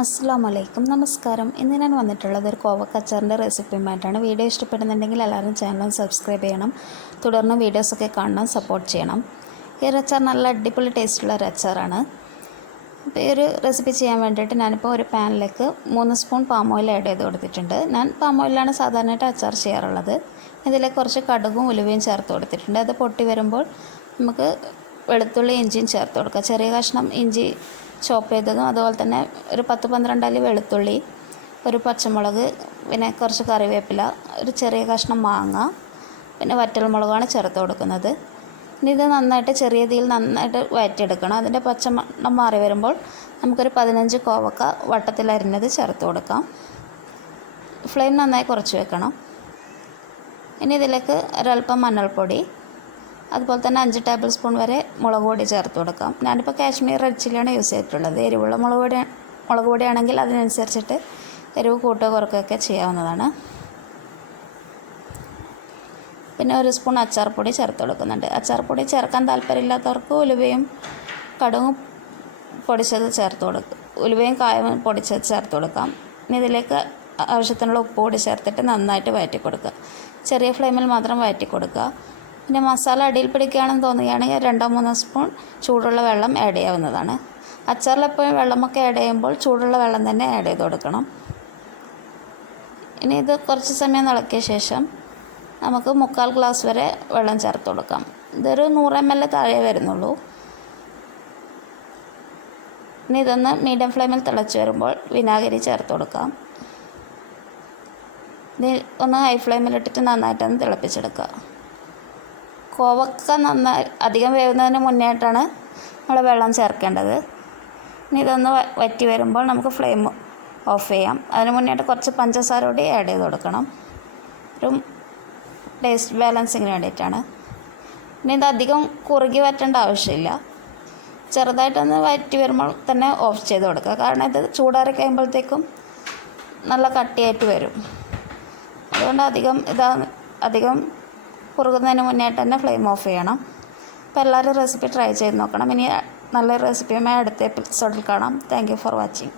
അസ്സലാമലൈക്കും നമസ്കാരം. ഇന്ന് ഞാൻ വന്നിട്ടുള്ളത് ഒരു കോവക്ക അച്ചാറിൻ്റെ റെസിപ്പിയുമായിട്ടാണ്. വീഡിയോ ഇഷ്ടപ്പെടുന്നുണ്ടെങ്കിൽ എല്ലാവരും ചാനൽ സബ്സ്ക്രൈബ് ചെയ്യണം. തുടർന്ന് വീഡിയോസൊക്കെ കാണണം, സപ്പോർട്ട് ചെയ്യണം. ഈ ഒരു അച്ചാർ നല്ല അടിപൊളി ടേസ്റ്റുള്ള ഒരു അച്ചാറാണ്. അപ്പോൾ ഈ ഒരു റെസിപ്പി ചെയ്യാൻ വേണ്ടിയിട്ട് ഞാനിപ്പോൾ ഒരു പാനിലേക്ക് 3 സ്പൂൺ പാം ഓയിൽ ആഡ് ചെയ്ത് കൊടുത്തിട്ടുണ്ട്. ഞാൻ പാം ഓയിലാണ് സാധാരണയായിട്ട് അച്ചാർ ചെയ്യാറുള്ളത്. ഇതിലേക്ക് കുറച്ച് കടുകും ഉലുവയും ചേർത്ത് കൊടുത്തിട്ടുണ്ട്. അത് പൊട്ടി വരുമ്പോൾ നമുക്ക് വെളുത്തുള്ളി ഇഞ്ചിയും ചേർത്ത് കൊടുക്കുക. ചെറിയ കഷ്ണം ഇഞ്ചി ചോപ്പ് ചെയ്തതും അതുപോലെ തന്നെ ഒരു 10-12 അല്ലി വെളുത്തുള്ളി, ഒരു പച്ചമുളക്, പിന്നെ കുറച്ച് കറിവേപ്പില, ഒരു ചെറിയ കഷ്ണം മാങ്ങ, പിന്നെ വറ്റൽമുളകാണ് ചേർത്ത് കൊടുക്കുന്നത്. ഇനി ഇത് നന്നായിട്ട് ചെറിയ തീയിൽ നന്നായിട്ട് വഴറ്റിയെടുക്കണം. അതിൻ്റെ പച്ചമണം മാറി വരുമ്പോൾ നമുക്കൊരു 15 കോവക്ക വട്ടത്തിലരിഞ്ഞത് ചേർത്ത് കൊടുക്കാം. ഫ്ലെയിം നന്നായി കുറച്ച് വെക്കണം. ഇനി ഇതിലേക്ക് ഒരൽപ്പം മഞ്ഞൾപ്പൊടി, അതുപോലെ തന്നെ 5 ടേബിൾ സ്പൂൺ വരെ മുളക് പൊടി ചേർത്ത് കൊടുക്കാം. ഞാനിപ്പോൾ കാശ്മീർ റെഡ് ചില്ലിയാണ് യൂസ് ചെയ്തിട്ടുള്ളത്. എരിവുള്ള മുളക് പൊടിയാണെങ്കിൽ അതിനനുസരിച്ചിട്ട് എരിവ് കൂട്ടുകയോ കുറയ്ക്കുകയൊക്കെ ചെയ്യാവുന്നതാണ്. പിന്നെ 1 സ്പൂൺ അച്ചാർ പൊടി ചേർത്ത് കൊടുക്കുന്നുണ്ട്. അച്ചാർ പൊടി ചേർക്കാൻ താല്പര്യമില്ലാത്തവർക്ക് ഉലുവയും കടുകും പൊടിച്ചത് ചേർത്ത് കൊടുക്കുക, ഉലുവയും കായവും പൊടിച്ചത് ചേർത്ത് കൊടുക്കാം. ഇനി ഇതിലേക്ക് ആവശ്യത്തിനുള്ള ഉപ്പ് കൂടി ചേർത്തിട്ട് നന്നായിട്ട് വഴറ്റി കൊടുക്കുക. ചെറിയ ഫ്ലെയിമിൽ മാത്രം വഴറ്റി കൊടുക്കുക. പിന്നെ മസാല അടിയിൽ പിടിക്കുകയാണെന്ന് തോന്നുകയാണെങ്കിൽ 2-3 സ്പൂൺ ചൂടുള്ള വെള്ളം ആഡ് ചെയ്യാവുന്നതാണ്. അച്ചാറിലെപ്പോഴും വെള്ളമൊക്കെ ആഡ് ചെയ്യുമ്പോൾ ചൂടുള്ള വെള്ളം തന്നെ ആഡ് ചെയ്ത് കൊടുക്കണം. ഇനി ഇത് കുറച്ച് സമയം ഇളക്കിയ ശേഷം നമുക്ക് 3/4 ഗ്ലാസ് വരെ വെള്ളം ചേർത്ത് കൊടുക്കാം. ഇതൊരു 100 ml താഴെ വരുന്നുള്ളൂ. ഇനി ഇതൊന്ന് മീഡിയം ഫ്ലെയിമിൽ തിളച്ച് വരുമ്പോൾ വിനാഗിരി ചേർത്ത് കൊടുക്കാം. ഇത് ഒന്ന് ഹൈ ഫ്ലെയിമിലിട്ടിട്ട് നന്നായിട്ടൊന്ന് തിളപ്പിച്ചെടുക്കുക. കോവക്ക നന്നായി അധികം വേവുന്നതിന് മുന്നേയായിട്ടാണ് നമ്മൾ വെള്ളം ചേർക്കേണ്ടത്. ഇനി ഇതൊന്ന് വറ്റി വരുമ്പോൾ നമുക്ക് ഫ്ലെയിം ഓഫ് ചെയ്യാം. അതിന് മുന്നേയായിട്ട് കുറച്ച് പഞ്ചസാര കൂടി ആഡ് ചെയ്ത് കൊടുക്കണം, ഒരു ടേസ്റ്റ് ബാലൻസിങ്ങിന് വേണ്ടിയിട്ടാണ്. ഇനി ഇത് അധികം കുറുകി വറ്റേണ്ട ആവശ്യമില്ല. ചെറുതായിട്ടൊന്ന് വറ്റി വരുമ്പോൾ തന്നെ ഓഫ് ചെയ്ത് കൊടുക്കുക. കാരണം ഇത് ചൂടാറി കഴിയുമ്പോഴത്തേക്കും നല്ല കട്ടിയായിട്ട് വരും. അതുകൊണ്ട് അധികം കുറുകുന്നതിന് മുന്നേയായിട്ട് തന്നെ ഫ്ലെയിം ഓഫ് ചെയ്യണം. അപ്പോൾ എല്ലാവരും റെസിപ്പി ട്രൈ ചെയ്ത് നോക്കണം. ഇനി നല്ലൊരു റെസിപ്പിയുമായി അടുത്ത എപ്പിസോഡിൽ കാണാം. Thank you for watching.